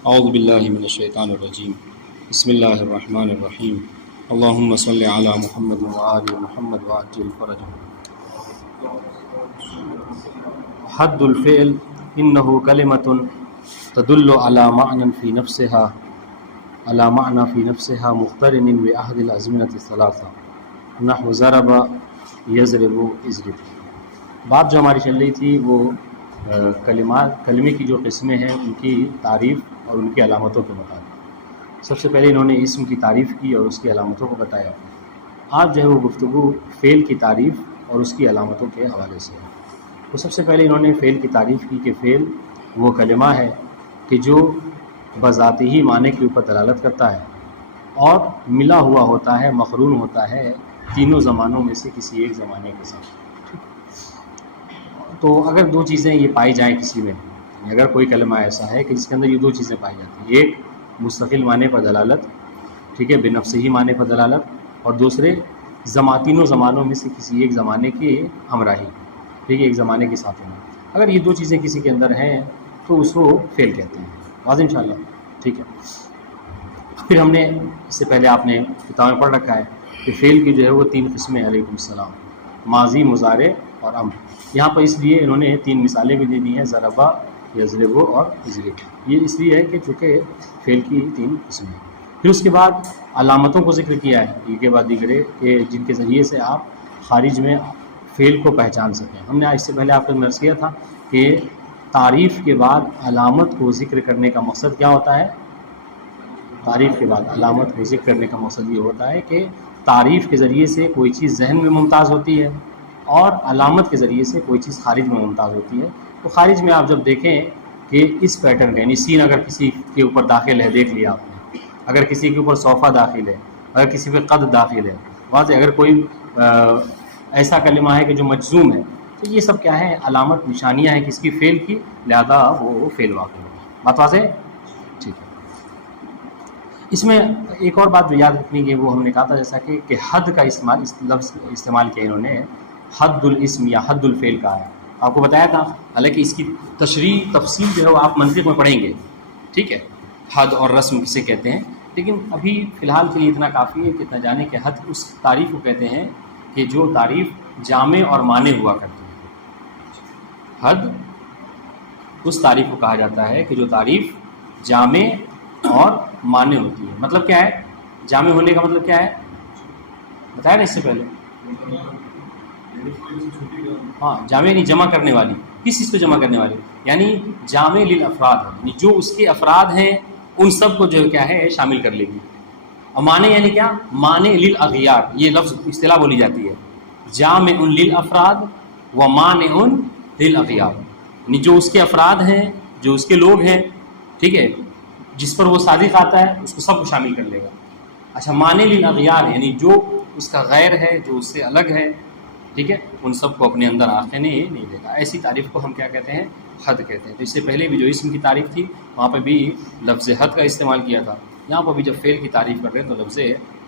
اعوذ باللہ من الشیطان الرجیم بسم اللہ الرحمن الرحیم اللہم صلی علی محمد وآل محمد وعجل فرجہ. حد الفعل انہ کلمۃ تدل علی معنی فی نفسها مقترن بعہد الازمنۃ الثلاثہ نحو ضرب یضرب اضرب. بات جو ہماری چل رہی تھی وہ کلمے کی جو قسمیں ہیں ان کی تعریف اور ان کی علامتوں کے مطابق. سب سے پہلے انہوں نے اسم کی تعریف کی اور اس کی علامتوں کو بتایا. آج جو ہے وہ گفتگو فعل کی تعریف اور اس کی علامتوں کے حوالے سے ہے. تو سب سے پہلے انہوں نے فعل کی تعریف کی کہ فعل وہ کلمہ ہے کہ جو بذات ہی معنی کے اوپر دلالت کرتا ہے اور ملا ہوا ہوتا ہے، مقرون ہوتا ہے تینوں زمانوں میں سے کسی ایک زمانے کے ساتھ. تو اگر دو چیزیں یہ پائی جائیں کسی میں، اگر کوئی کلمہ ایسا ہے کہ جس کے اندر یہ دو چیزیں پائی جاتی ہیں، ایک مستقل معنی پر دلالت، ٹھیک ہے، بنفسہی معنی پر دلالت، اور دوسرے تینوں زمانوں میں سے کسی ایک زمانے کی ہمراہی، ٹھیک ہے، ایک زمانے کے ساتھ ہونا. اگر یہ دو چیزیں کسی کے اندر ہیں تو اس کو فعل کہتے ہیں. واضح انشاءاللہ، ٹھیک ہے. پھر ہم نے اس سے پہلے آپ نے کتاب میں پڑھ رکھا ہے کہ فعل کی جو ہے وہ تین قسمیں، علیکم السلام، ماضی، مضارع اور امر. یہاں پر اس لیے انہوں نے تین مثالیں بھی دے دی ہیں، ضربہ، یضرب اور اضرب. یہ اس لیے ہے کہ چونکہ فعل کی تین قسمیں ہیں. پھر اس کے بعد علامتوں کو ذکر کیا ہے ایک کے بعد دیگرے کہ جن کے ذریعے سے آپ خارج میں فعل کو پہچان سکیں. ہم نے اس سے پہلے آپ کو عرض کیا تھا کہ تعریف کے بعد علامت کو ذکر کرنے کا مقصد کیا ہوتا ہے؟ تعریف کے بعد علامت کو ذکر کرنے کا مقصد یہ ہوتا ہے کہ تعریف کے ذریعے سے کوئی چیز ذہن میں ممتاز ہوتی ہے اور علامت کے ذریعے سے کوئی چیز خارج میں ممتاز ہوتی ہے. تو خارج میں آپ جب دیکھیں کہ اس پیٹرن کا، یعنی سین اگر کسی کے اوپر داخل ہے، دیکھ لیا آپ نے، اگر کسی کے اوپر صوفہ داخل ہے، اگر کسی پہ قد داخل ہے، واضح اگر کوئی ایسا کلمہ ہے کہ جو مجزوم ہے، تو یہ سب کیا ہے؟ علامت، نشانیاں ہیں کس کی؟ فعل کی، لہذا وہ فعل واقع ہوگا. بات واضح ہے؟ ٹھیک ہے. اس میں ایک اور بات جو یاد رکھنی ہے، وہ ہم نے کہا تھا جیسا کہ حد کا لفظ استعمال کیا انہوں نے، حد الاسم یا حد الفعل کا ہے. آپ کو بتایا تھا، حالانکہ اس کی تشریح تفصیل جو ہے وہ آپ منطق میں پڑھیں گے، ٹھیک ہے، حد اور رسم کسے کہتے ہیں. لیکن ابھی فی الحال کے لیے اتنا کافی ہے کہ اتنا جانے کہ حد اس تعریف کو کہتے ہیں کہ جو تعریف جامع اور مانع ہوا کرتی ہے. حد اس تعریف کو کہا جاتا ہے کہ جو تعریف جامع اور مانع ہوتی ہے. مطلب کیا ہے جامع ہونے کا؟ مطلب کیا ہے بتایا نا اس سے پہلے؟ ہاں، جامع یعنی جمع کرنے والی. کس چیز کو جمع کرنے والی؟ یعنی جامع للافراد ہے، یعنی جو اس کے افراد ہیں ان سب کو جو کیا ہے شامل کر لے گی. اور مانع یعنی کیا؟ مانع للاغیار، یہ لفظ اصطلاح بولی جاتی ہے، جامع للافراد و مانع للاغیار، یعنی جو اس کے افراد ہیں، جو اس کے لوگ ہیں، ٹھیک ہے، جس پر وہ صادق آتا ہے اس کو سب کو شامل کر لے گا. اچھا، مانع للاغیار یعنی جو اس کا غیر ہے، جو اس سے الگ ہے، ٹھیک ہے، ان سب کو اپنے اندر آخر نہیں دے گا. ایسی تعریف کو ہم کیا کہتے ہیں؟ حد کہتے ہیں. تو اس سے پہلے بھی جو اسم کی تعریف تھی وہاں پہ بھی لفظ حد کا استعمال کیا تھا. یہاں پر بھی جب فعل کی تعریف کر رہے ہیں تو لفظ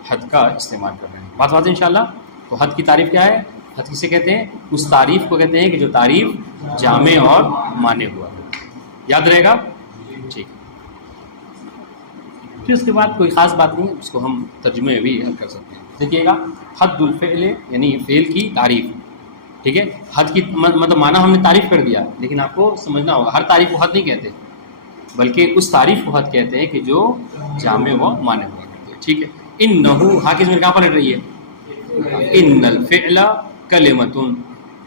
حد کا استعمال کر رہے ہیں. بات واضح انشاءاللہ. تو حد کی تعریف کیا ہے؟ حد کسے کہتے ہیں؟ اس تعریف کو کہتے ہیں کہ جو تعریف جامع اور مانع ہوا. یاد رہے گا؟ ٹھیک. پھر اس کے بعد کوئی خاص بات نہیں ہے، اس کو ہم ترجمے میں بھی حل کر سکتے ہیں. دیکھیے گا، حد الفعل یعنی فعل کی تعریف، ٹھیک ہے. حد کی مطلب معنی ہم نے تعریف کر دیا، لیکن آپ کو سمجھنا ہوگا ہر تعریف کو حد نہیں کہتے، بلکہ اس تعریف کو حد کہتے ہیں کہ جو جامع و مانع ہوا کرتے ہیں. ٹھیک ہے. انہو، حاکم میں کہاں پر لٹ رہی ہے؟ ان الفعل کلمۃ،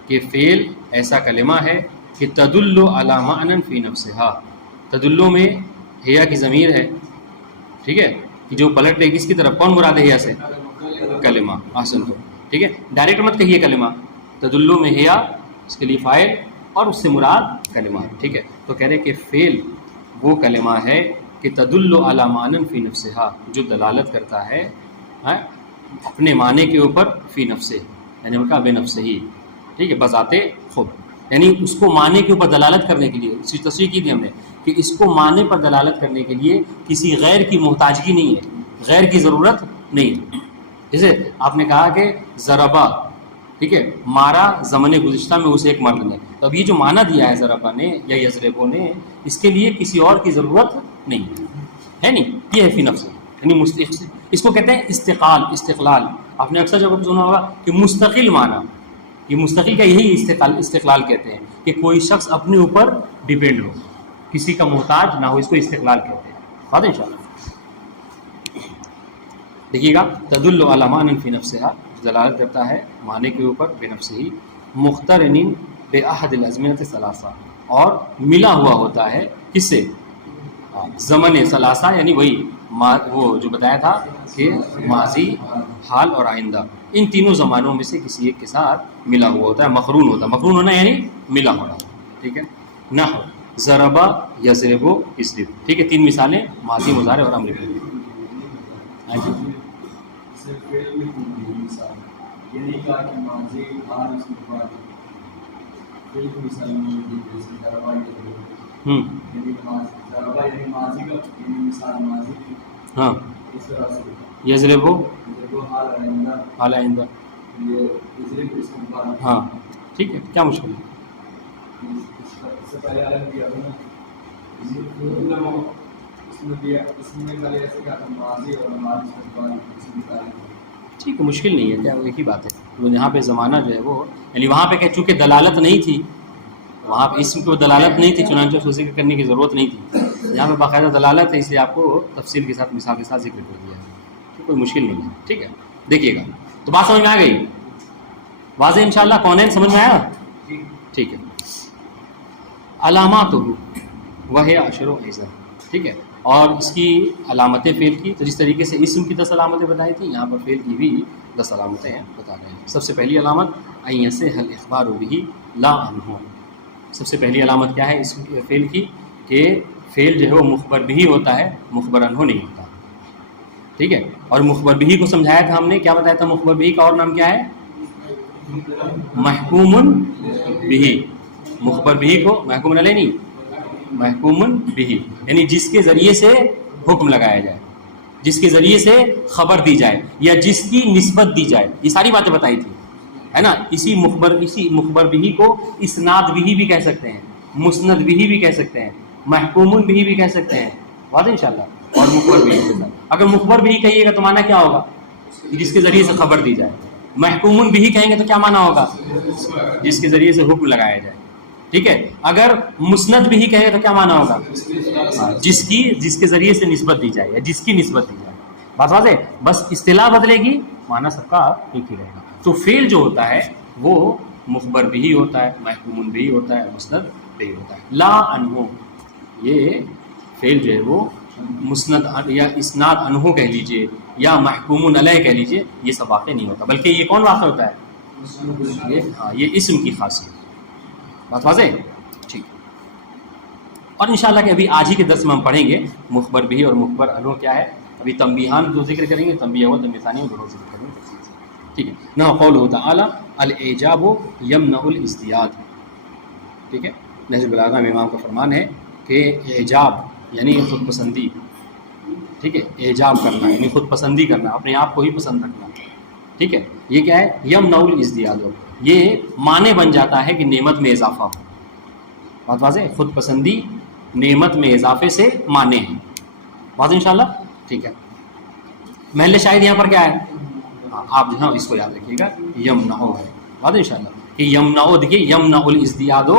کہ فعل ایسا کلمہ ہے کہ تدل علی معنی فی نفسها. تدلو میں ہیا کی ضمیر ہے، ٹھیک ہے، کہ جو پلٹ رہے کس کی طرف؟ کون مراد ہے ہیا سے؟ کلمہ. احسن تو ٹھیک ہے، ڈائریکٹ مت کہیے کلمہ. تدلو میں ہیا اس کے لیے فاعل اور اس سے مراد کلمہ، ٹھیک ہے. تو کہہ رہے کہ فعل وہ کلمہ ہے کہ تدل علی معنی فی نفسها، جو دلالت کرتا ہے اپنے معنی کے اوپر، فی نفسه یعنی ان کا بے نفس ہی، ٹھیک ہے، بذات خود، یعنی اس کو معنی کے اوپر دلالت کرنے کے لیے. اس کی تصریح کی تھی ہم نے کہ اس کو معنی پر دلالت کرنے کے لیے کسی غیر کی محتاجگی نہیں ہے، غیر کی ضرورت نہیں ہے. جیسے آپ نے کہا کہ ضربہ، ٹھیک ہے، مارا زمن گزشتہ میں اسے ایک مرد نے. تو اب یہ جو معنی دیا ہے ضربہ نے یا یضربو نے، اس کے لیے کسی اور کی ضرورت نہیں ہے نہیں، یہ ہے فی نفس، یعنی اس کو کہتے ہیں استقلال. آپ نے اکثر جگہ سنا ہوگا کہ مستقل معنی، یہ مستقل کا یہی استقلال کہتے ہیں کہ کوئی شخص اپنے اوپر ڈیپینڈ ہو، کسی کا محتاج نہ ہو، اس کو استقلال کہتے ہیں. بات ہے انشاءاللہ. دیکھیے گا تدل علی معنی فی نفسها، دلالت کرتا ہے معنی کے اوپر بنفسہ، مقترن باحد الازمنۃ الثلاثہ، اور ملا ہوا ہوتا ہے کس سے؟ زمن ثلاثہ، یعنی وہی وہ جو بتایا تھا کہ ماضی، حال اور آئندہ، ان تینوں زمانوں میں سے کسی ایک کے ساتھ ملا ہوا ہوتا ہے، مقرون ہوتا ہے. مقرون ہونا یعنی ملا ہونا. ٹھیک ہے. نحو ضربا یضرب یضرب. ٹھیک ہے. 3 مثالیں ماضی، مضارع اور امر کی. ہاں جی. ہاں یضرب حال آئندہ. ہاں ٹھیک ہے. کیا مشکل ہے؟ ٹھیک ہے، مشکل نہیں ہے، کیا ایک ہی بات ہے. یہاں پہ زمانہ جو ہے وہ، یعنی وہاں پہ کہ چونکہ دلالت نہیں تھی، وہاں پہ اسم کو دلالت نہیں تھی، چنانچہ اس کو ذکر کرنے کی ضرورت نہیں تھی. یہاں پہ باقاعدہ دلالت ہے، اس لیے آپ کو تفصیل کے ساتھ، مثال کے ساتھ ذکر کر دیا ہے. کوئی مشکل نہیں ہے. ٹھیک ہے. دیکھیے گا تو بات سمجھ میں آ گئی؟ واضح انشاءاللہ. کونین سمجھ میں آیا؟ ٹھیک ہے. علامات وہ ہے عشر و ایزا. ٹھیک ہے. اور اس کی علامتیں فعل کی، تو جس طریقے سے اسم کی 10 علامتیں بتائی تھیں، یہاں پر فعل کی بھی 10 علامتیں ہیں بتا رہے ہیں. سب سے پہلی علامت ان یصح الاخبار به لا عنہ. سب سے پہلی علامت کیا ہے اسم فعل کی؟ کہ فعل جو ہے وہ مخبر بھی ہوتا ہے، مخبر عنہ نہیں ہوتا. ٹھیک ہے. اور مخبر بھی کو سمجھایا تھا ہم نے، کیا بتایا تھا؟ مخبر بھی کا اور نام کیا ہے؟ محکوم بھی. مخبر بھی کو محکوم علیہ نہیں، محکوم بھی، یعنی جس کے ذریعے سے حکم لگایا جائے، جس کے ذریعے سے خبر دی جائے، یا جس کی نسبت دی جائے. یہ ساری باتیں بتائی تھی، ہے نا. اسی مخبر بھی کو اسناد بھی کہہ سکتے ہیں، مسند بھی کہہ سکتے ہیں، محکوم بھی کہہ سکتے ہیں. واضح انشاءاللہ. اور مخبر بھی، اگر مخبر بھی کہیے گا تو معنی کیا ہوگا؟ جس کے ذریعے سے خبر دی جائے. محکوم بھی کہیں گے تو کیا معنی ہوگا؟ جس کے ذریعے سے حکم لگایا جائے. ٹھیک ہے. اگر مسند بھی کہے تو کیا معنی ہوگا؟ جس کے ذریعے سے نسبت دی جائے، یا جس کی نسبت دی جائے. بات واضح. بس اصطلاح بدلے گی، معنی سب کا ایک ہی رہے گا. تو فعل جو ہوتا ہے وہ مخبر بھی ہوتا ہے، محکوم بھی ہوتا ہے، مسند بھی ہوتا ہے. لا عنہ، یہ فعل جو ہے وہ مسند یا اسناد عنہ کہہ لیجئے، یا محکوم علیہ کہہ لیجئے، یہ سب واقع نہیں ہوتا. بلکہ یہ کون واقع ہوتا ہے؟ یہ اسم کی خاصیت. بات واضح. ٹھیک. اور انشاءاللہ کہ ابھی آج ہی کے درس میں ہم پڑھیں گے مخبر بھی اور مخبر عنہ کیا ہے. ابھی تنبیہان دو ذکر کریں گے، تنبیہ اول، تنبیہ ثانی، دونوں ذکر کریں گے. ٹھیک ہے. نہ قولہ تعالی الاعجاب یمنع الازدیاد. ٹھیک ہے. نہج البلاغہ میں امام کا فرمان ہے کہ اعجاب یعنی خود پسندی. ٹھیک ہے. اعجاب کرنا یعنی خود پسندی کرنا، اپنے آپ کو ہی پسند رکھنا. ٹھیک ہے. یہ کیا ہے؟ یمنع الازدیاد، یہ معنی بن جاتا ہے کہ نعمت میں اضافہ ہو. بات واضح. خود پسندی نعمت میں اضافے سے معنی ہے. واضح انشاءاللہ. ٹھیک ہے. محل شاہد یہاں پر کیا ہے؟ آپ جو ہے اس کو یاد رکھیے گا، یمنع ہے. واضح انشاءاللہ. کہ یمنع، دیکھیے یمنع الازدیاد.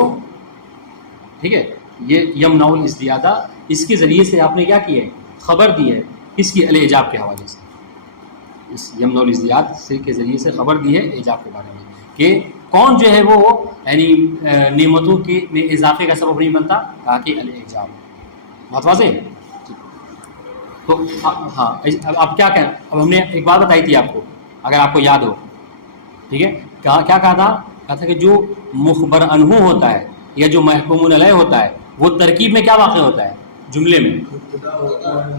ٹھیک ہے. یہ یمنع الازدیاد، اس کے ذریعے سے آپ نے کیا کیا ہے؟ خبر دی ہے. کس کی؟ الاعجاب کے حوالے سے. اس یمنع الازدیاد سے کے ذریعے سے خبر دی ہے اعجاب کے بارے میں، کہ کون جو ہے وہ یعنی نعمتوں کے اضافے کا سبب نہیں بنتا، تاکہ الاعجاب. بات واضح. تو ہاں اب کیا کہیں؟ اب ہم نے ایک بات بتائی تھی آپ کو، اگر آپ کو یاد ہو. ٹھیک ہے. کیا کہا تھا؟ کہا تھا کہ جو مخبر عنہ ہوتا ہے یا جو محکوم علیہ ہوتا ہے، وہ ترکیب میں کیا واقع ہوتا ہے؟ جملے میں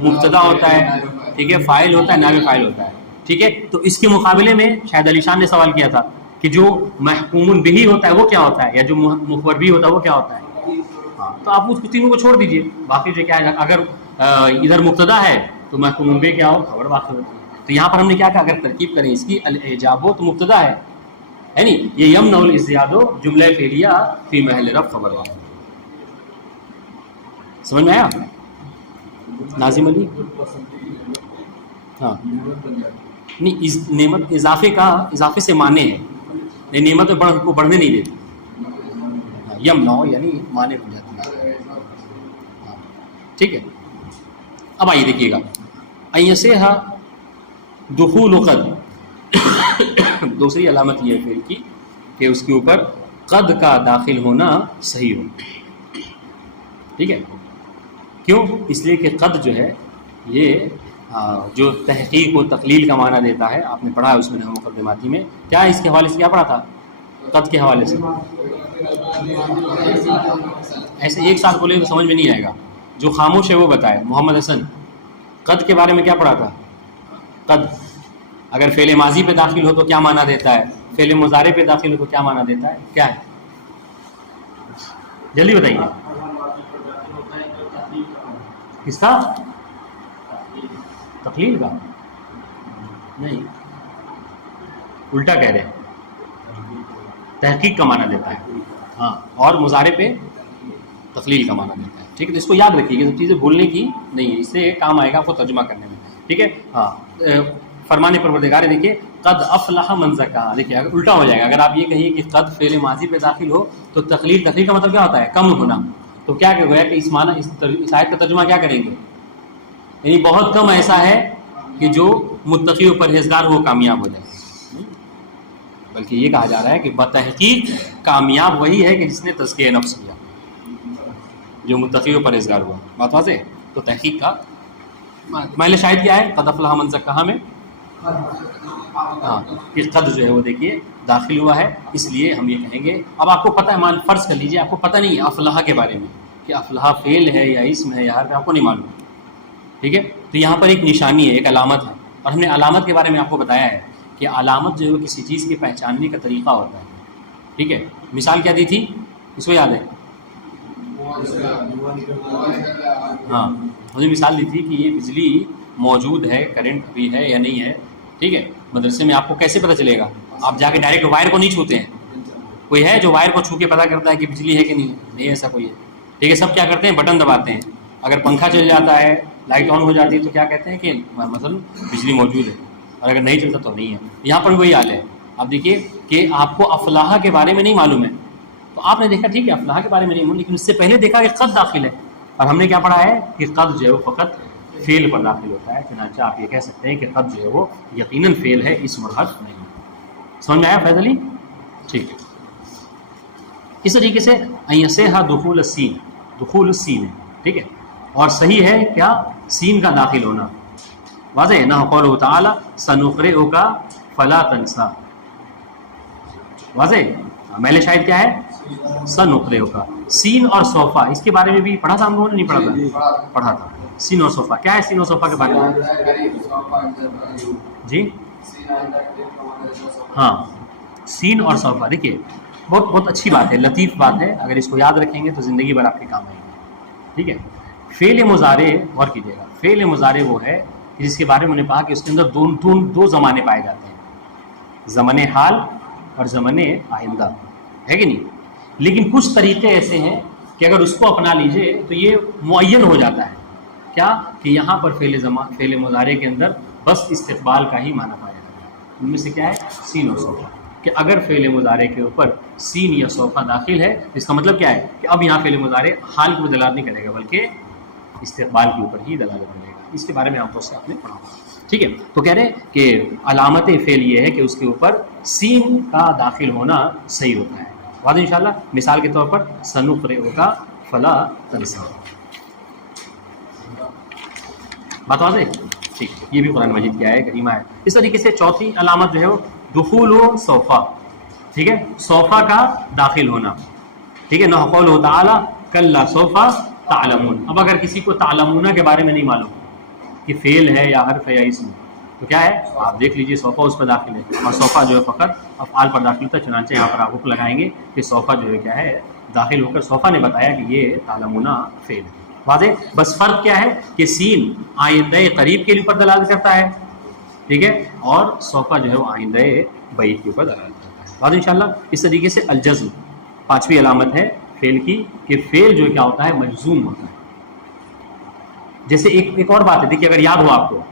مبتدا ہوتا ہے. ٹھیک ہے. فاعل ہوتا ہے، نائب فاعل ہوتا ہے. ٹھیک ہے. تو اس کے مقابلے میں شاید علی شان نے سوال کیا تھا کہ جو محکوم بھی ہوتا ہے وہ کیا ہوتا ہے، یا جو مخبر بھی ہوتا ہے وہ کیا ہوتا ہے. ہاں. تو آپ اس تینوں کو چھوڑ دیجئے، باقی جو کیا ہے، اگر ادھر مبتدا ہے تو محکوم بھی کیا ہو؟ خبر واقع ہوتی ہے. تو یہاں پر ہم نے کیا کہا؟ اگر ترکیب کریں اس کی، الاعجاب تو مبتدا ہے نہیں، یہ یمنع الازدیاد جملہ فعلیہ فی محل رفع خبر واقع. سمجھ میں آیا؟ ناظم علی ہاں نہیں، نعمت اضافے سے معنی ہے، نہیں نعمت کو بڑھنے نہیں دیتی، یم نو یعنی معنی بن جاتی ہے. ہاں ٹھیک ہے. اب آئیے دیکھیے گا ایسا دخول قد دوسری علامت یہ ہے فعل کی کہ اس کے اوپر قد کا داخل ہونا صحیح ہو. ٹھیک ہے. کیوں؟ اس لیے کہ قد جو ہے یہ جو تحقیق و تقلیل کا معنی دیتا ہے، آپ نے پڑھا ہے اس میں مقدماتی میں، کیا اس کے حوالے سے کیا پڑھا تھا؟ قد کے حوالے سے. ایسے ایک ساتھ بولے تو سمجھ میں نہیں آئے گا. جو خاموش ہے وہ بتائے. محمد حسن، قد کے بارے میں کیا پڑھا تھا؟ قد اگر فعل ماضی پہ داخل ہو تو کیا معنی دیتا ہے؟ فعل مضارع پہ داخل ہو تو کیا معنی دیتا ہے؟ کیا ہے؟ جلدی بتائیے. کس کا؟ تقلیل کا؟ نہیں، الٹا کہہ رہے ہیں، تحقیق کا معنی دیتا ہے. ہاں، اور مضارع پہ تقلیل کا معنی دیتا ہے. ٹھیک ہے. تو اس کو یاد رکھیے، یہ سب چیزیں بھولنے کی نہیں ہے، اس سے کام آئے گا آپ کو ترجمہ کرنے میں. ٹھیک ہے. ہاں فرمان پروردگار ہے. دیکھیے قد افلح من زکاہا، دیکھیے اگر الٹا ہو جائے گا، اگر آپ یہ کہیے کہ قد فعل ماضی پہ داخل ہو تو تقلیل کا مطلب کیا ہوتا ہے؟ کم ہونا. تو کیا گویا کہ اس معنی اس آیت کا ترجمہ کیا کریں گے؟ یعنی بہت کم ایسا ہے کہ جو متقی و پرہیزگار ہو کامیاب ہو جائے. بلکہ یہ کہا جا رہا ہے کہ بتحقیق کامیاب وہی ہے کہ جس نے تزکیہ نفس کیا، جو متقی و پرہیزگار ہوا. بات واضح ہے. تو تحقیق کا محل شاہد کیا ہے؟ قد افلح من زکاہا میں ہاں کہ قد جو ہے وہ دیکھیے داخل ہوا ہے، اس لیے ہم یہ کہیں گے. اب آپ کو پتہ ہے، مان فرض کر لیجئے آپ کو پتہ نہیں ہے افلاح کے بارے میں کہ افلاح فعل ہے یا اسم ہے یا حرف ہے، آپ کو نہیں معلوم. ٹھیک ہے. تو یہاں پر ایک نشانی ہے، ایک علامت ہے، اور ہم نے علامت کے بارے میں آپ کو بتایا ہے کہ علامت جو ہے کسی چیز کے پہچاننے کا طریقہ ہوتا ہے. ٹھیک ہے. مثال کیا دی تھی؟ اس کو یاد ہے؟ ہاں مجھے مثال دی تھی کہ یہ بجلی موجود ہے، کرنٹ ابھی ہے یا نہیں ہے. ٹھیک ہے. مدرسے میں آپ کو کیسے پتہ چلے گا؟ آپ جا کے ڈائریکٹ وائر کو نہیں چھوتے ہیں. کوئی ہے جو وائر کو چھو کے پتہ کرتا ہے کہ بجلی ہے کہ نہیں؟ نہیں ایسا کوئی ہے. ٹھیک ہے. سب کیا کرتے ہیں؟ بٹن دباتے ہیں. اگر پنکھا چل جاتا ہے، لائٹ آن ہو جاتی ہے تو کیا کہتے ہیں کہ مثلا بجلی موجود ہے، اور اگر نہیں چلتا تو نہیں ہے. یہاں پر وہی حال ہے. اب دیکھیے کہ آپ کو افلاح کے بارے میں نہیں معلوم ہے، تو آپ نے دیکھا ٹھیک ہے افلاح کے بارے میں نہیں معلوم، لیکن اس سے پہلے دیکھا کہ قد داخل ہے، اور ہم نے کیا پڑھا ہے کہ قد جو ہے وہ فقط فعل پر داخل ہوتا ہے. چنانچہ آپ یہ کہہ سکتے ہیں کہ قد جو ہے وہ یقیناً فعل ہے، اسم اور حرف نہیں. سمجھ میں آیا فیض علی؟ ٹھیک ہے. اس طریقے سے ایسا دخول السین، دخول السین ہے. ٹھیک ہے. اور صحیح ہے کیا؟ سین کا داخل ہونا. واضح ہے نا؟ قولہ تعالی سنقرئک فلا تنسا. واضح. محل شاہد کیا ہے؟ سنقرئک. سین اور صوفہ، اس کے بارے میں بھی پڑھا تھا ہم لوگوں نے؟ نہیں پڑھا تھا؟ پڑھا تھا. سین اور صوفہ کیا ہے؟ سین اور صوفہ کے بارے میں جی ہاں سین اور صوفہ دیکھیے بہت بہت اچھی بات ہے، لطیف بات ہے. اگر اس کو یاد رکھیں گے تو زندگی بھر آپ کے کام آئیں گے. ٹھیک ہے. فعل مضارع غور کیجیے گا. فعل مضارع وہ ہے جس کے بارے میں نے کہا کہ اس کے اندر دو زمانے پائے جاتے ہیں، زمن حال اور زمن آئندہ، ہے کہ نہیں؟ لیکن کچھ طریقے ایسے ہیں کہ اگر اس کو اپنا لیجئے تو یہ معین ہو جاتا ہے. کیا کہ یہاں پر فعل مضارع کے اندر بس استقبال کا ہی معنی پایا جاتا ہے. ان میں سے کیا ہے؟ سین اور صوفہ. کہ اگر فعل مضارع کے اوپر سین یا صوفہ داخل ہے تو اس کا مطلب کیا ہے کہ اب یہاں فعل مضارع حال کی دلالت نہیں کرے گا بلکہ استقبال کے اوپر ہی دلالت کرے گا. اس کے بارے میں آپ نے پڑھا ہوگا. ٹھیک ہے. تو کہہ رہے ہیں کہ علامت فعل یہ ہے کہ اس کے اوپر سین کا داخل ہونا صحیح ہوتا ہے. واضح انشاءاللہ. مثال کے طور پر سنقرئک فلا تنسا. بات واضح؟ ٹھیک. یہ بھی قرآن مجید کی آیت کریمہ ہے. اس طریقے سے چوتھی علامت جو ہے وہ دخول و صوفہ. ٹھیک ہے. صوفہ کا داخل ہونا. ٹھیک ہے. قولہ تعالی کلا سوف تعلمون. اب اگر کسی کو تعلمون کے بارے میں نہیں معلوم کہ فعل ہے یا حرف ہے یا اسم تو کیا ہے؟ آپ دیکھ لیجئے صوفہ اس پر داخل ہے، اور صوفہ جو ہے فقط افعال پر داخل ہوتا ہے. چنانچہ یہاں پر آپ حکم لگائیں گے کہ صوفہ جو ہے کیا ہے؟ داخل ہو کر صوفہ نے بتایا کہ یہ تعلمون فعل ہے. واضح. بس فرق کیا ہے کہ سین آئندہ قریب کے اوپر دلالت کرتا ہے. ٹھیک ہے. اور صوفہ جو ہے وہ آئندہ بعید کے اوپر دلالت کرتا ہے. واضح انشاءاللہ. اس طریقے سے الجزم پانچویں علامت ہے فعل کی کہ فعل جو کیا ہوتا ہے؟ مجزوم ہوتا ہے. جیسے ایک اور بات ہے، دیکھیے اگر یاد ہو آپ کو،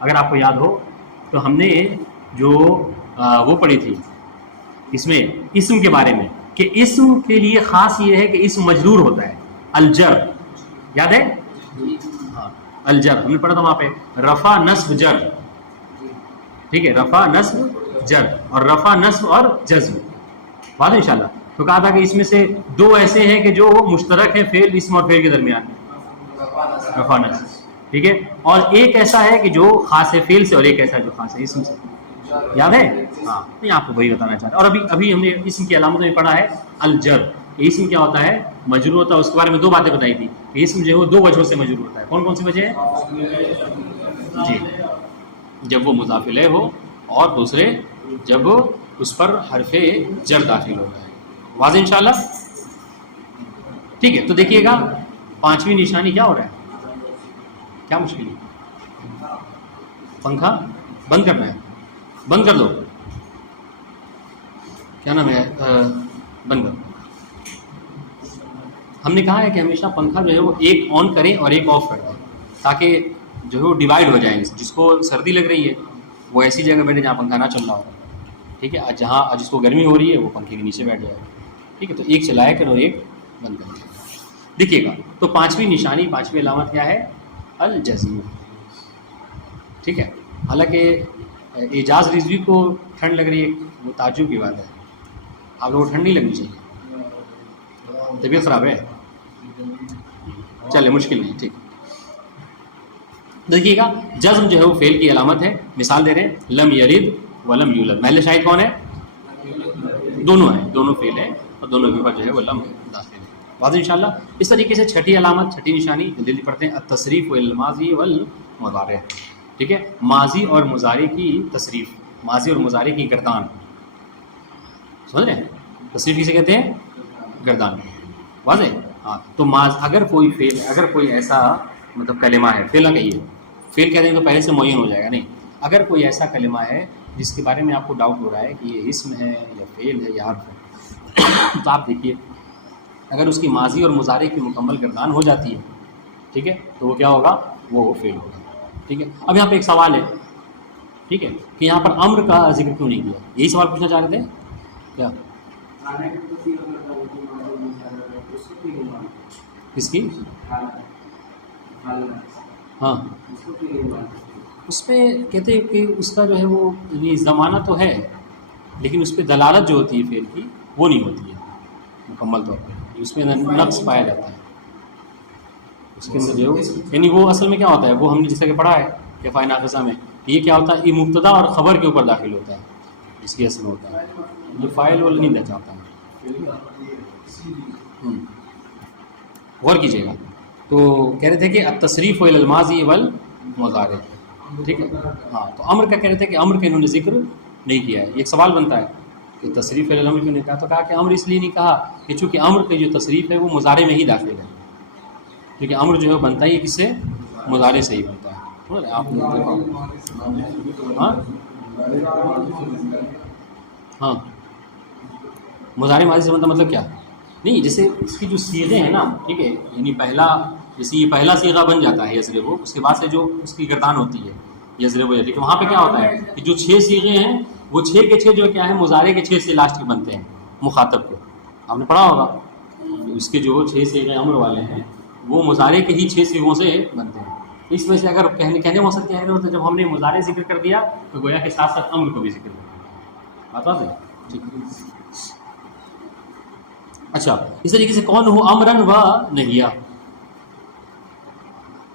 اگر آپ کو یاد ہو تو ہم نے جو وہ پڑھی تھی اس میں اسم کے بارے میں، کہ اسم کے لیے خاص یہ ہے کہ اسم مجرور ہوتا ہے، الجر، یاد ہے؟ ہاں الجر ہم نے پڑھا تھا وہاں پہ، رفع نصب جر، ٹھیک ہے، رفع نصب جر اور رفع نصب اور جزم، بات ان شاء اللہ. تو کہا تھا کہ اس میں سے دو ایسے ہیں کہ جو مشترک ہیں فعل اسم اور فعل کے درمیان، رفع نصب، ٹھیک ہے، اور ایک ایسا ہے کہ جو خاص ہے فعل سے اور ایک ایسا ہے جو خاص ہے اسم سے، یاد ہے؟ ہاں نہیں آپ کو وہی بتانا چاہتا. اور ابھی ہم نے اسم کی علامتوں میں پڑھا ہے الجر، کہ اسم کیا ہوتا ہے؟ مجرور ہوتا ہے. اس کے بارے میں دو باتیں بتائی تھی کہ اسم جو ہے وہ دو وجہوں سے مجرور ہوتا ہے. کون کون سی وجہ ہے؟ جی، جب وہ مضاف الیہ ہو، اور دوسرے جب اس پر حرف جر داخل ہو جائے. واضح انشاءاللہ؟ ٹھیک ہے، تو دیکھیے گا پانچویں نشانی کیا ہو رہا ہے، کیا مشکل ہے؟ پنکھا بند کرنا ہے، بند کر دو، کیا نام ہے، بند کر. ہم نے کہا ہے کہ ہمیشہ پنکھا جو ہے وہ ایک آن کریں اور ایک آف کر دیں، تاکہ جو ہے وہ ڈیوائڈ ہو جائیں. جس کو سردی لگ رہی ہے وہ ایسی جگہ بیٹھے جہاں پنکھا نہ چل رہا ہو، ٹھیک ہے، جہاں جس کو گرمی ہو رہی ہے وہ پنکھے کے نیچے بیٹھ جائے، ٹھیک ہے. تو ایک چلایا کریں اور ایک بند کر دیں. دیکھیے گا تو پانچویں نشانی، پانچویں علامت کیا ہے؟ الجزم، ٹھیک ہے. حالانکہ اعجاز رضوی کو ٹھنڈ لگ رہی ہے، وہ تعجب کی بات ہے، آپ لوگوں کو ٹھنڈ نہیں لگنی چاہیے، طبیعت خراب ہے، چلے مشکل نہیں، ٹھیک. دیکھیے گا جزم جو ہے وہ فعل کی علامت ہے. مثال دے رہے ہیں، لم یلد ولم یولد، محل شاہد کون ہے؟ دونوں ہیں، دونوں فعل ہیں اور دونوں کے اوپر جو ہے وہ لم داخل ہے. واضح انشاءاللہ. اس طریقے سے چھٹی علامت، چھٹی نشانی جلدی پڑھتے ہیں، التصریف والماضی والمضارع، ٹھیک ہے، ماضی اور مضارع کی تصریف، ماضی اور مضارع کی گردان، سمجھ رہے ہیں؟ تصریف کسے کہتے ہیں؟ گردان. واضح؟ ہاں. تو اگر کوئی فعل، اگر کوئی ایسا مطلب کلمہ ہے، فعل نہ کہیے، فعل کہہ دیں تو پہلے سے معین ہو جائے گا، نہیں، اگر کوئی ایسا کلمہ ہے جس کے بارے میں آپ کو ڈاؤٹ ہو رہا ہے کہ یہ اسم ہے یا فعل ہے یا حرف ہے، تو آپ دیکھیے اگر اس کی ماضی اور مضارع کی مکمل گردان ہو جاتی ہے، ٹھیک ہے، تو وہ کیا ہوگا؟ وہ فعل ہوگا. ٹھیک ہے. اب یہاں پہ ایک سوال ہے، ٹھیک ہے، کہ یہاں پر امر کا ذکر کیوں نہیں کیا؟ یہی سوال پوچھنا چاہ رہے تھے کیا؟ کس کی؟ ہاں، اس پہ کہتے ہیں کہ اس کا جو ہے وہ یعنی زمانہ تو ہے، لیکن اس پہ دلالت جو ہوتی ہے فعل کی وہ نہیں ہوتی ہے مکمل طور پہ، اس میں نقص پایا جاتا ہے اس کے اندر جو، یعنی وہ اصل میں کیا ہوتا ہے، وہ ہم نے جس طرح پڑھا ہے کہ فاعل ناقصہ میں یہ کیا ہوتا ہے، یہ مبتدا اور خبر کے اوپر داخل ہوتا ہے، اس کی اصل میں ہوتا ہے جو فاعل وال نہیں چاہتا ہے. غور کیجیے گا. تو کہہ رہے تھے کہ التصریف الی الماضی والمضارع، ٹھیک ہے. ہاں، تو امر کا کہہ رہے تھے کہ امر کا انہوں نے ذکر نہیں کیا ہے. ایک سوال بنتا ہے کہ تصریف الی الامر کیوں نہیں کہا؟ تو کہا کہ امر اس لیے نہیں کہا کہ چونکہ امر کی جو تصریف ہے وہ مضارع میں ہی داخل ہے، کیونکہ امر جو ہے بنتا ہی کس سے؟ مضارع سے ہی بنتا ہے. آپ نے ہاں ہاں مضارع ماضی سے بنتا مطلب کیا؟ نہیں، جیسے اس کی جو صیغے ہیں نا، ٹھیک ہے، یعنی پہلا، جیسے یہ پہلا صیغہ بن جاتا ہے یضرب، اس کے بعد سے جو اس کی گردان ہوتی ہے یضرب ہو جاتی ہے، کہ وہاں پہ کیا ہوتا ہے کہ جو 6 صیغے ہیں وہ 6 کے 6 جو کیا ہے مضارع کے 6 سے لاسٹ کے بنتے ہیں مخاطب کے. آپ نے پڑھا ہوگا اس کے جو 6 صیغے امر والے ہیں وہ مضارع کے ہی 6 صیغوں سے بنتے ہیں. اس وجہ سے اگر کہنے مقصد کیا ہے، جب ہم نے مضارع ذکر کر دیا تو گویا کے ساتھ ساتھ امر کو بھی ذکر کر دیا. بات ہے ٹھیک ہے. اچھا، اس طریقے سے کون ہو امرن و نہیا،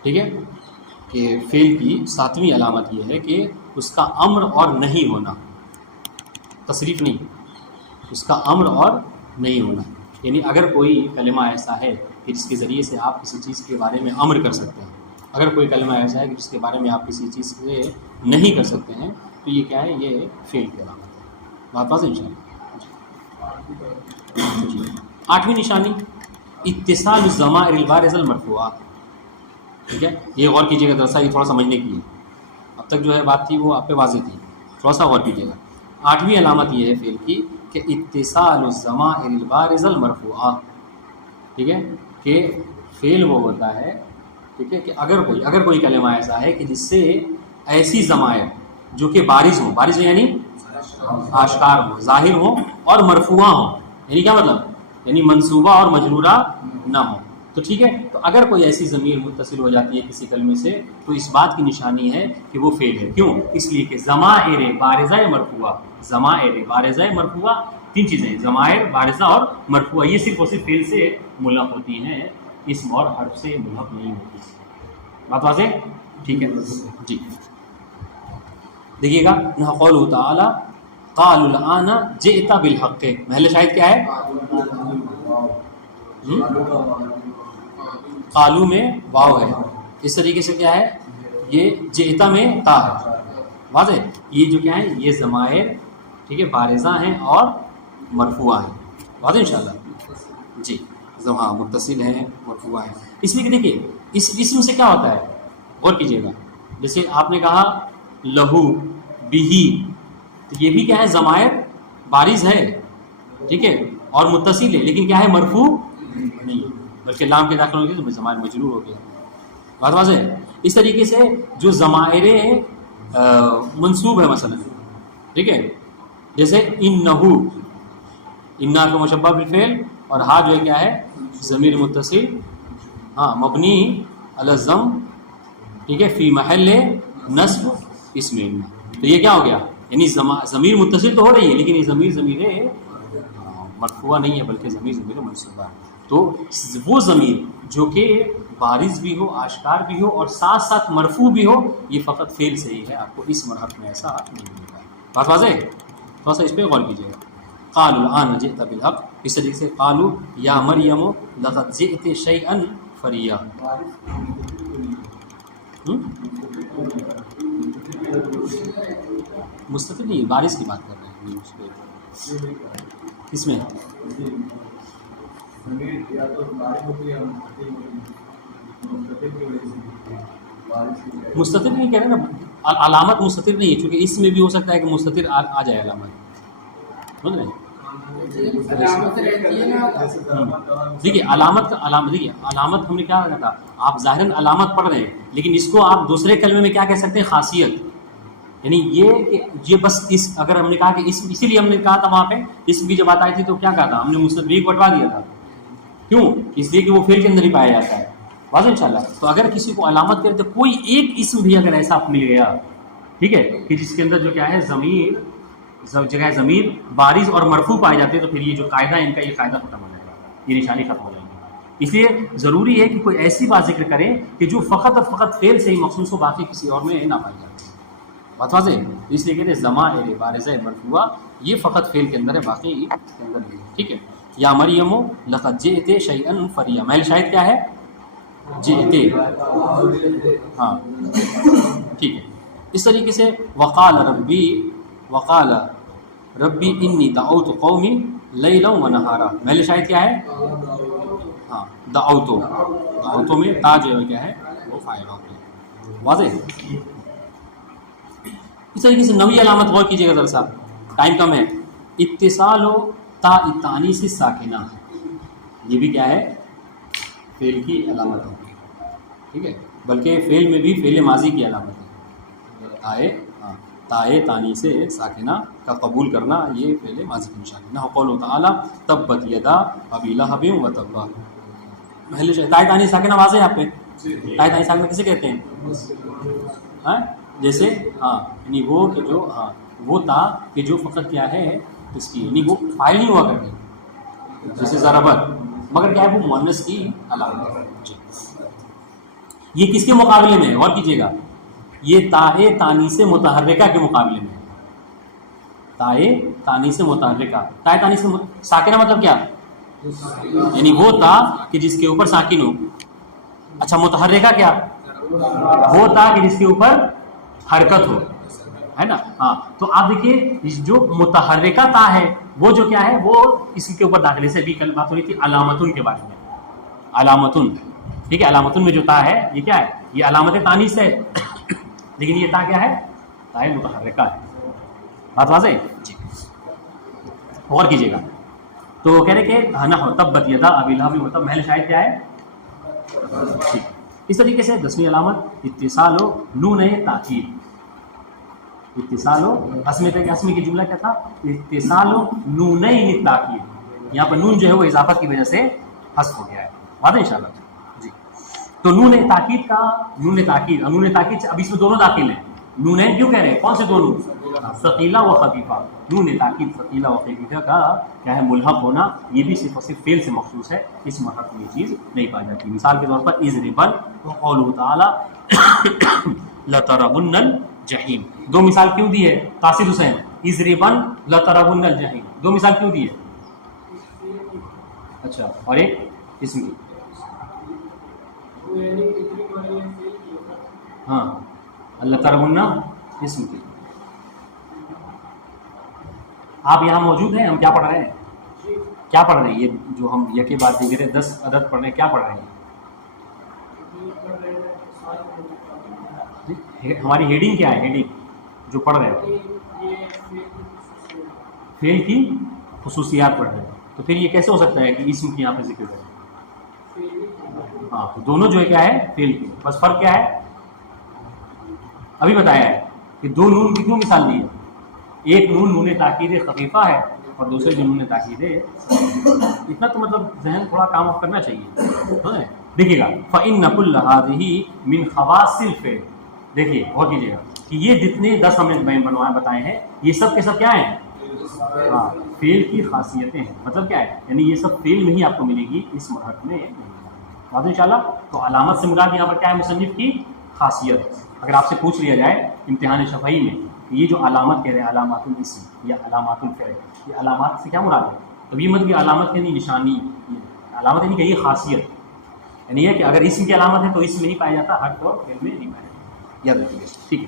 ٹھیک ہے، کہ فعل کی 7ویں علامت یہ ہے کہ اس کا امر اور نہیں ہونا، تصریف نہیں، اس کا امر اور نہیں ہونا. یعنی اگر کوئی کلمہ ایسا ہے کہ جس کے ذریعے سے آپ کسی چیز کے بارے میں امر کر سکتے ہیں، اگر کوئی کلمہ ایسا ہے کہ جس کے بارے میں آپ کسی چیز سے نہیں کر سکتے ہیں، تو یہ کیا ہے؟ یہ فعل کی علامت ہے. بات واضح انشاءاللہ. 8ویں نشانی اتصال الضمائر البارز المرفوعہ، ٹھیک ہے. یہ غور کیجیے گا، درسا یہ تھوڑا سمجھنے کی ہے، اب تک جو ہے بات تھی وہ آپ پہ واضح تھی، تھوڑا سا غور کیجیے گا. 8ویں علامت یہ ہے فعل کی کہ اتصال الضمائر البارز المرفوعہ، ٹھیک ہے، کہ فعل وہ ہوتا ہے ٹھیک ہے، کہ اگر کوئی کلمہ ایسا ہے کہ جس سے ایسی ضمائر جو کہ بارز ہوں، بارز یعنی آشکار ہوں، ظاہر ہوں اور مرفوعہ ہوں، یعنی کیا مطلب، یعنی منصوبہ اور مجرورہ نہ ہوں، تو ٹھیک ہے، تو اگر کوئی ایسی ضمیر متصل ہو جاتی ہے کسی کلمے سے تو اس بات کی نشانی ہے کہ وہ فعل ہے. کیوں؟ اس لیے کہ ضمائر بارزہ مرفوعہ، ضمائر بارزہ مرفوعہ، تین چیزیں ہیں، ضمائر بارزہ اور مرفوعہ، یہ صرف اور صرف فعل سے ملحق ہوتی ہیں، اسم اور حرف سے ملحق نہیں ہوتی. بات واضح؟ ٹھیک ہے جی. دیکھیے گا یہاں قول تعالی قالوا الآن جئت بالحق، محل شاہد کیا ہے؟ قالو میں واو ہے، اس طریقے سے کیا ہے، یہ جئتا میں تا ہے. واضح؟ یہ جو کیا ہے، یہ ضمائر ٹھیک ہے بارزہ ہیں اور مرفوعہ ہیں. واضح انشاءاللہ جی. ہاں متصل ہیں، مرفوعہ ہیں. اس لیے کہ دیکھیے اس اسم سے کیا ہوتا ہے، غور کیجیے گا. جیسے آپ نے کہا لہو بیہی، تو یہ بھی کیا ہے، ضمائر بارز ہے ٹھیک ہے اور متصل ہے، لیکن کیا ہے، مرفوع نہیں ہے، بلکہ لام کے داخل ہو گیا تو ضمائر مجرور ہو گیا. بات واضح ہے؟ اس طریقے سے جو ضمائر منصوب ہے مثلا ٹھیک ہے، جیسے انہو، انا کا مشبہ بالفعل اور ہا جو ہے کیا ہے، ضمیر متصل ہاں مبنی علی الضم ٹھیک ہے، فی محل نصب اسم ان. تو یہ کیا ہو گیا، یعنی ضمیر متصل تو ہو رہی ہے لیکن یہ ضمیر مرفوعہ نہیں ہے بلکہ ضمیر منصوبہ ہے. تو وہ ضمیر جو کہ بارز بھی ہو، آشکار بھی ہو اور ساتھ ساتھ مرفوع بھی ہو، یہ فقط فعل سے ہی ہے، آپ کو اس مرحب میں ایسا نہیں ملے گا. بات واضح ہے؟ تھوڑا سا اس پہ غور کیجیے گا. قالوا الآن جئت بالحق، اس طریقے سے قالوا یا مریم لقد جئت شیئا فریا. مستقل نہیں، بارش کی بات کر رہے ہیں. کس میں مستتر نہیں کہہ رہے نا، علامت مستتر نہیں ہے، چونکہ اس میں بھی ہو سکتا ہے کہ مستتر آ جائے علامت. سمجھ رہے ہیں؟ دیکھیے علامت دیکھیے علامت ہم نے کیا کہا تھا، آپ ظاہراً علامت پڑھ رہے ہیں لیکن اس کو آپ دوسرے کلمے میں کیا کہہ سکتے ہیں، خاصیت. یعنی یہ کہ یہ بس اس، اگر ہم نے کہا کہ اسی لیے ہم نے کہا تھا وہاں پہ اس کی جب بات آئی تھی تو کیا کہا تھا ہم نے، مستدریک بٹوا دیا تھا. کیوں؟ اس لیے کہ وہ فعل کے اندر ہی پایا جاتا ہے. واضح انشاءاللہ. تو اگر کسی کو علامت کرے تو کوئی ایک اسم بھی اگر ایسا مل گیا ٹھیک ہے کہ جس کے اندر جو کیا ہے جگہ ضمیر بارز اور مرفوع پائے جاتے ہیں، تو پھر یہ جو قاعدہ ہے ان کا، یہ قاعدہ ختم ہو جائے گا، یہ نشانی ختم ہو جائے گی. اس لیے ضروری ہے کہ کوئی ایسی بات ذکر کرے کہ جو فقط اور فقط فعل سے ہی مخصوص ہو، باقی کسی اور میں نہ پائی جاتی ہے. بات واضح ہے؟ اس لیے کہتے ہیں ضمائر بارزہ مرفوعہ یہ فقط فعل کے اندر ہے، باقی کے اندر نہیں. ٹھیک ہے. یا مریم لقد جئت شیئا فریا، محل شاہد کیا ہے، جئت. ہاں ٹھیک ہے. اس طریقے سے وقال ربی انی دعوت قومی لیلا و نہارا، محل شاہد کیا ہے، ہاں دعوتوں میں تا جو ہے کیا ہے وہ فاعل ہو گیا. واضح. اس طریقے سے نوی علامت غور کیجیے گا ذرا سا، ٹائم کم ہے. اتصال و تا التانیث الساکنہ، یہ بھی کیا ہے، فعل کی علامت ہے. ٹھیک ہے، بلکہ فعل میں بھی فعل ماضی کی علامت ہے. تائے تانیث ساکنہ کا قبول کرنا یہ فعل ماضی کی نشانی. نہ قول تعالی تبت یدا ابی لہب و تب، محل تائے تانیث ساکنہ واضح ہے آپ پہ. تائے تانیث ساکنہ کسے کہتے ہیں، جیسے ہاں یعنی وہ کہ جو ہاں وہ تا کہ جو فقط کیا ہے اس کی، یعنی وہ فاعل نہیں ہوا کرتے، جیسے ضربت، مگر کیا ہے وہ مؤنث کی علامت ہے. یہ کس کے مقابلے میں، غور کیجیے گا، یہ تائے تانیث متحرکہ کے مقابلے میں. تائے تانیث متحرکہ، تائے تانیث ساکنہ مطلب کیا، یعنی وہ تا کہ جس کے اوپر ساکن ہو. اچھا متحرکہ کیا، وہ تا کہ جس کے اوپر حرکت ہو، ہے نا. ہاں تو آپ دیکھیے جو متحرکہ تا ہے وہ جو کیا ہے وہ اسی کے اوپر داخلے سے بھی کل بات ہو رہی تھی علامتن کے بارے میں. علامتن ٹھیک ہے، علامتن میں جو تا ہے یہ کیا ہے، یہ علامت تانیث ہے، لیکن یہ تا کیا ہے، تا متحرکہ ہے. بات واضح ہے جی. غور کیجیے گا. تو کہہ رہے کہ نہ تبت یدا ابی لہب و تب، محل شاہد کیا ہے، ٹھیک. اس طریقے سے 10ویں علامت اتصال و نون تاکید. اتصال و اسمی کی جملہ کیا تھا؟ اتصال و نونین تاکید. یہاں پر نون جو ہے وہ اضافت کی وجہ سے حذف ہو گیا ہے. بات ہے انشاءاللہ جی. تو نون تاکید سے اب اس میں دونوں داخل ہیں. نونین کیوں کہہ رہے ہیں؟ کون سے دونوں؟ ثقیلہ و خفیفہ. نون تاکید ثقیلہ و خفیفہ کا کیا ہے؟ ملحق ہونا. یہ بھی صرف اور صرف فعل سے مخصوص ہے، اس مرحلے میں یہ چیز نہیں پائی جاتی. مثال کے طور پر اضربن وقوله تعالی لترون الجحیم. دو مثال کیوں دی ہے قاصد حسین؟ اضربن لترون الجحیم. دو مثال کیوں دی ہے؟ اچھا، اور ایک اسم کی. ہاں، اللہ ترون اسم کی. آپ یہاں موجود ہیں؟ ہم کیا پڑھ رہے ہیں؟ کیا پڑھ رہے ہیں؟ یہ جو ہم یکے بعد دیگر 10 عدد پڑھ رہے ہیں، کیا پڑھ رہے ہیں؟ ہماری ہیڈنگ کیا ہے؟ ہیڈنگ جو پڑھ رہے ہیں فعل کی خصوصیات پڑھ رہے ہیں. تو پھر یہ کیسے ہو سکتا ہے کہ اسم کی یہاں پہ ذکر ہے؟ ہاں، تو دونوں جو ہے کیا ہے؟ فعل کی. بس فرق کیا ہے؟ ابھی بتایا ہے کہ دو نون کی کیوں مثال دی ہے. ایک نون نون تاکید خفیفہ ہے اور دوسرے جو نون تاکید ہے. اتنا تو مطلب ذہن تھوڑا کام کرنا چاہیے. دیکھیے گا فَإِنَّ كُلَّ هَذِهِ مِنْ خَوَاصِ الْفِعْلِ. دیکھیے غور کیجیے گا کہ یہ جتنے 10 ہم نے بتائے ہیں یہ سب کے سب کیا ہیں؟ ہاں، فعل کی خاصیتیں ہیں. مطلب کیا ہے؟ یعنی یہ سب فعل میں ہی آپ کو ملے گی، اس مرحلے میں بات انشاءاللہ. تو علامت سے مراد یہاں پر کیا ہے؟ مصنف کی خاصیت. اگر آپ سے پوچھ لیا جائے امتحان شفہی میں یہ جو علامت کہہ رہے ہیں علامات الاسم یا علامات الفعل، یہ علامات سے کیا مراد ہے؟ تو یہ مطلب کہ علامت یعنی نشانی، علامت یعنی کہ یہ خاصیت، یعنی یہ کہ اگر اسم کی علامت ہے تو اسم میں ہی پایا جاتا، حرف اور فعل میں نہیں پایا جاتا. یاد رکھیے. ٹھیک ہے.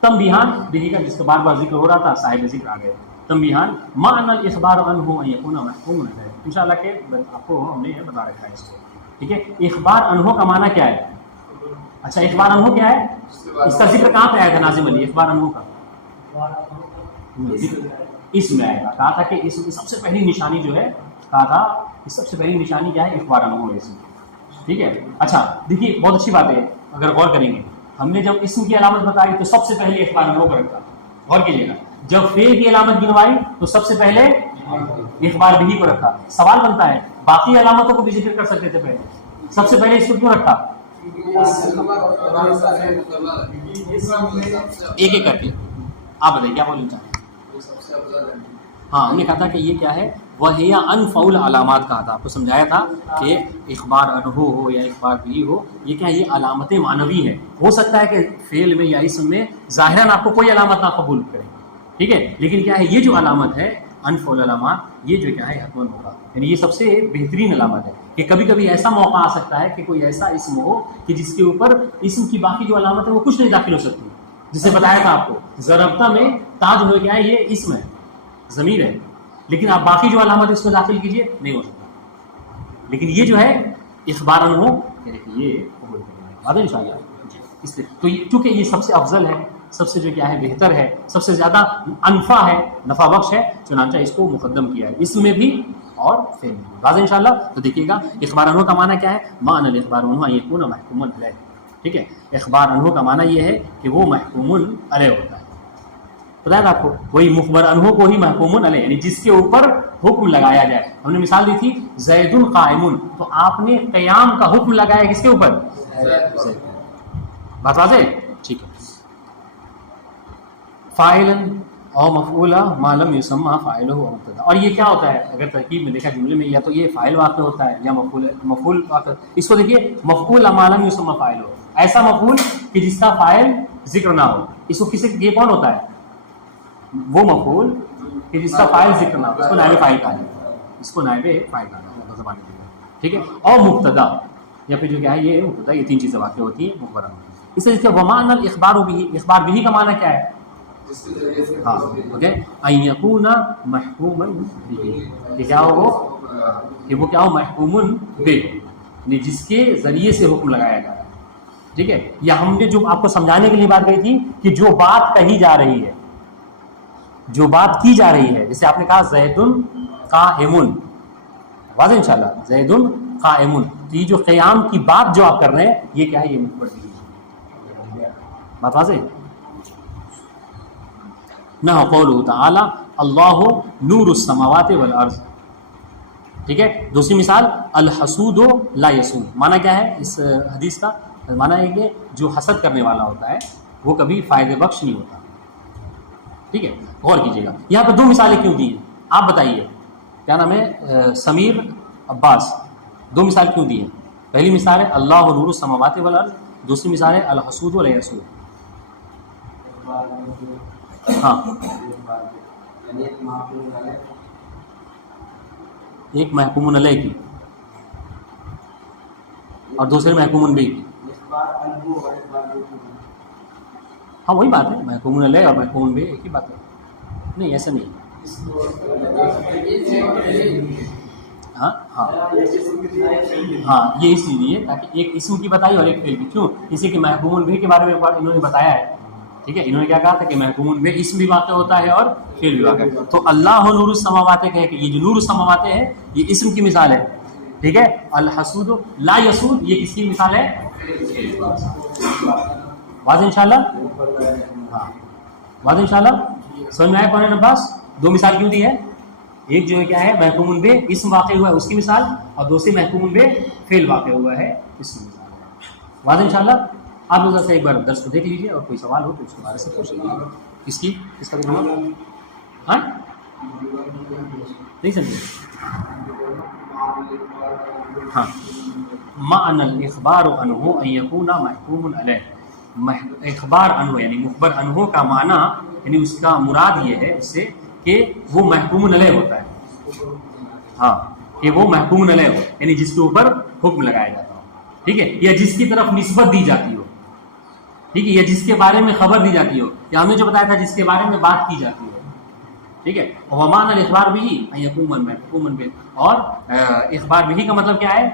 تنبیہان دیکھیے گا، جس کا بار بار ذکر ہو رہا تھا صاحب ذکر آ گئے. تنبیہان معنی الاخبار عنہ ان یکون محکوما ہے. انشاءاللہ کہ آپ کو ہم نے بتا رکھا ہے اس کو. ٹھیک ہے. اخبار عنہ کا معنی کیا ہے؟ اچھا، اخبار عنہ کیا ہے؟ اس کا ذکر کہاں پہ آیا تھا ناظم علی؟ اخبار عنہ کا اس میں آئے گا. کہا تھا کہ اس سب سے پہلی نشانی جو ہے، کہا تھا کہ سب سے پہلی نشانی کیا ہے؟ اخبار عنہ ہے اسم. ٹھیک ہے. اچھا دیکھیے بہت اچھی بات ہے، اگر غور کریں گے ہم نے جب اسم کی علامت بتائی تو سب سے پہلے اخبار عنہ کو رکھا. غور کیجیے گا جب فعل کی علامت گنوائی تو سب سے پہلے اخبار بھی کو رکھا. سوال بنتا ہے باقی علامتوں کو بھی ذکر کر سکتے تھے پہلے، سب سے پہلے اس کو کیوں رکھا؟ ایک ایک کر کے آپ بتائیے کیا بولنا چاہیں. ہاں، ہم نے کہا تھا کہ یہ کیا ہے؟ وہی انفع العلامات کہا تھا، آپ کو سمجھایا تھا کہ اخبار عنہ ہو یا اخبار بھی ہو، یہ کیا ہے؟ یہ علامت معنوی ہے. ہو سکتا ہے کہ فعل میں یا اسم میں ظاہراً آپ کو کوئی علامت نہ قبول کرے، ٹھیک ہے، لیکن کیا ہے یہ جو علامت ہے انفع العلامات، یہ جو کیا ہے حتماً ہوگا. یعنی یہ سب سے بہترین علامت ہے کہ کبھی کبھی ایسا موقع آ سکتا ہے کہ کوئی ایسا اسم ہو کہ جس کے اوپر اسم کی باقی جو علامت ہے وہ کچھ نہیں داخل ہو سکتی. جسے بتایا تھا آپ کو ضربتہ میں تاج ہو کیا ہے؟ یہ اسم ہے، ضمیر ہے، لیکن آپ باقی جو علامت اس کو داخل کیجئے نہیں ہو سکتا. لیکن یہ جو ہے اخبار عنہ یعنی کہ یہ قبول کریں ان شاء اللہ. اس لیے تو چونکہ یہ سب سے افضل ہے، سب سے جو کیا ہے بہتر ہے، سب سے زیادہ انفع ہے، نفع بخش ہے، چنانچہ اس کو مقدم کیا ہے اسم میں بھی اور فعل میں. واضح ان شاء اللہ. تو دیکھیے گا اخبار عنہ کا معنی کیا ہے؟ معنی الاخبار عنہ ان یکون محکوما علیہ. ٹھیک ہے. اخبار عنہ کا معنی یہ ہے کہ وہ محکوم علیہ ہوتا ہے. بتایا تھا آپ کو وہی مخبر عنہ کو ہی محکوم علیہ یعنی جس کے اوپر حکم لگایا جائے. ہم نے مثال دی تھی زید قائم، تو آپ نے قیام کا حکم لگایا کس کے اوپر؟ زید. بات واضح؟ ٹھیک ہے. فاعلا او مفعولا ما لم یسمى فاعلہ او مبتدا. اور یہ کیا ہوتا ہے اگر ترکیب میں دیکھا جملے میں، یا تو یہ فاعل واقع ہوتا ہے یا مفعول واقع. اس کو دیکھیے مفعول ما لم یسمى فاعلہ، ایسا مفعول کہ جس کا فاعل ذکر نہ ہو. اس کو کسی یہ کون ہوتا ہے؟ وہ مفعول کہ جس کا فاعل ذکر نہ ہو، اس کو نائب فاعل کہا جاتا ہے. اس کو نائب فاعل کہا جاتا ہے زبان میں. ٹھیک ہے. اور مبتدا یا پھر جو کیا ہے یہ مبتدا، یہ تین چیزیں واقع ہوتی ہیں مخبر عنہ. اس طرح سے ومعنى الاخبار به، اخبار به کا معنی کیا ہے؟ ہاں اوکے، ان یکون محکوما به، کہ کیا ہو کہ وہ کیا ہو محکوم به، یعنی جس کے ذریعے سے حکم لگایا جا رہا ہے. ٹھیک ہے. یا ہم نے جو آپ کو سمجھانے کے لیے بات کہی تھی کہ جو بات کہی جا رہی ہے، جو بات کی جا رہی ہے، جیسے آپ نے کہا زید قائم، واضح انشاءاللہ. زیدن قائمن، تو یہ جو قیام کی بات جو آپ کر رہے ہیں یہ کیا ہے؟ یہ مفعول بھی ہے. بات واضح. نہ قولہ تعالی اللہ نور السماوات والارض. ٹھیک ہے. دوسری مثال الحسود لا یسود. معنی کیا ہے اس حدیث کا؟ معنی ہے کہ جو حسد کرنے والا ہوتا ہے وہ کبھی فائدہ بخش نہیں ہوتا. ٹھیک ہے. غور کیجیے گا یہاں پہ 2 مثالیں کیوں دی ہیں آپ بتائیے. کیا نام ہے؟ سمیر عباس. 2 مثال کیوں دی ہیں؟ پہلی مثال ہے اللہ نور السماوات والارض، دوسری مثال ہے الحسود ولا یسود. ہاں ایک محکوم علیہ کی اور دوسرے محکوم بہ کی. ہاں وہی بات ہے، محکوم علیہ اور محکوم بہ ایک ہی بات ہے. نہیں ایسا نہیں. ہاں ہاں ہاں یہ اس لیے تاکہ ایک اسم کی بتائی اور ایک فعل کی. کیوں؟ اسی کے محکوم بہ کے بارے میں انہوں نے بتایا ہے. ٹھیک ہے. انہوں نے کیا کہا تھا کہ محکوم بہ اسم بھی واقع ہوتا ہے اور فعل بھی واقع. تو اللہ نور السماوات ہے کہ یہ جو نور السماوات ہے یہ اسم کی مثال ہے. ٹھیک ہے. الحسود لا یسود یہ کس کی مثال ہے؟ واضح انشاءاللہ. ہاں واضح انشاءاللہ. سمجھ میں آیا قرآن عباس؟ 2 مثال کیوں دی ہے؟ ایک جو ہے کیا ہے محکوم بہ اسم واقع ہوا ہے اس کی مثال، اور دوسری محکوم بہ فعل واقع ہوا ہے اس کی مثال. واضح انشاءاللہ. آپ لوگ سے ایک بار درس کو دیکھ لیجیے اور کوئی سوال ہو تو اس کے بارے سے پوچھ لیجیے. کس کی کس کا جواب؟ ہاں نہیں سمجھے. ہاں معنی الاخبار عنہ ان یکون محکوم علیہ. اخبار عنہ یعنی مخبر عنہ کا معنی یعنی اس کا مراد یہ ہے اس سے کہ وہ محکوم علیہ ہوتا ہے. ہاں کہ وہ محکوم علیہ ہو یعنی جس کے اوپر حکم لگایا جاتا ہو. ٹھیک ہے. یا جس کی طرف نسبت دی جاتی ہو. ٹھیک ہے. یا جس کے بارے میں خبر دی جاتی ہو، یا ہم نے جو بتایا تھا جس کے بارے میں بات کی جاتی ہو. ٹھیک ہے. ومان الاخبار بھی یکون محکوم بہ. اور اخبار بھی کا مطلب کیا ہے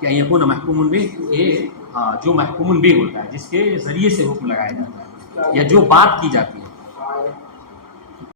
کہ یکون محکوم بہ کہ ہاں جو محکوم بہ ہوتا ہے جس کے ذریعے سے حکم لگایا جاتا ہے یا جو بات کی جاتی ہے.